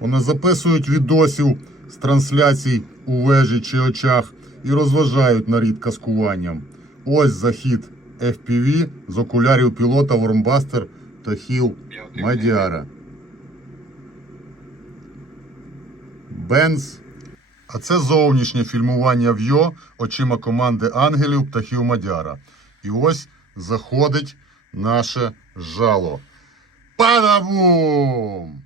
Вони записують відосів з трансляцій у вежі чи очах і розважають нарід каскуванням. Ось захід FPV з окулярів пілота Вормбастер та Хіл Мадіара. Бенз. А це зовнішнє фільмування Вйо очима команди ангелів птахів Мадяра. І ось заходить наше жало. Падабум!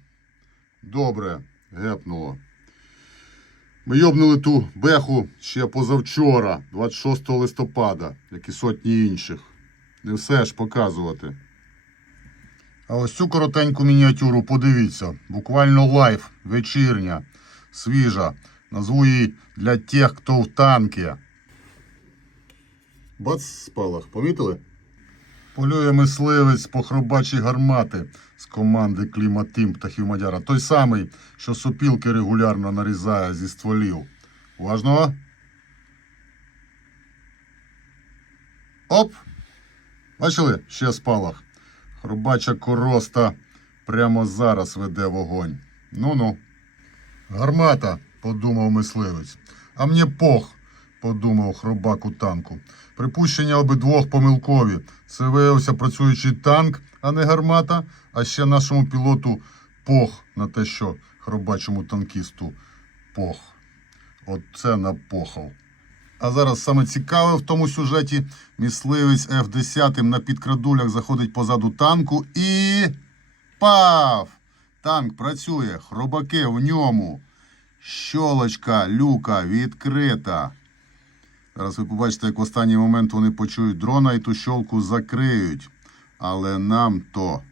Добре, гепнуло. Ми йобнули ту беху ще позавчора, 26 листопада, як і сотні інших. Не все ж показувати. А ось цю коротеньку мініатюру подивіться. Буквально лайв, вечірня, свіжа. Назву її для тих, хто в танки. Бац, спалах, помітили? Полює мисливець по хробачій гармати з команди Кліматим птахів Мадяра. Той самий, що сопілки регулярно нарізає зі стволів. Уважно. Оп! Бачили? Ще спалах. Хробача короста прямо зараз веде вогонь. Ну-ну. Гармата, подумав мисливець. А мені пох, подумав хробак у танку. Припущення обидвох помилкові. Це виявився працюючий танк, а не гармата, а ще нашому пілоту пох на те, що хробачому танкісту пох. От це напохав. А зараз саме цікаве в тому сюжеті мисливець F-10 на підкрадулях заходить позаду танку і. Пав! Танк працює, хробаки в ньому. Щолочка, люка відкрита. Зараз ви побачите, як в останній момент вони почують дрона і ту щолку закриють. Але нам то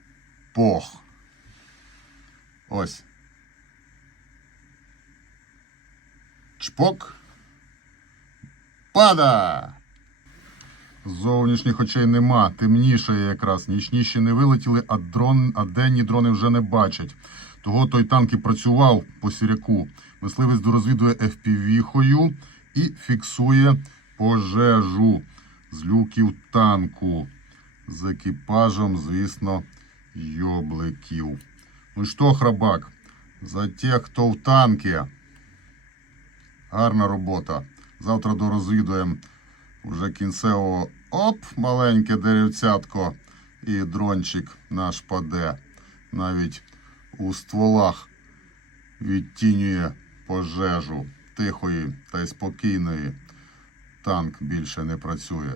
пох. Ось. Чпок. Пада! Зовнішніх очей нема, темніше якраз. Нічніші не вилетіли, а, дрон, а денні дрони вже не бачать. Того той танк і працював по сіряку. Мисливець дорозвідує FPV-хою і фіксує пожежу з люків танку. З екіпажем, звісно, йобликів. Ну що, храбак, за тих, хто в танки. Гарна робота. Завтра дорозвідуємо вже кінцевого оп, маленьке деревцятко і дрончик наш паде. Навіть у стволах відтінює пожежу тихої та й спокійної. Танк більше не працює.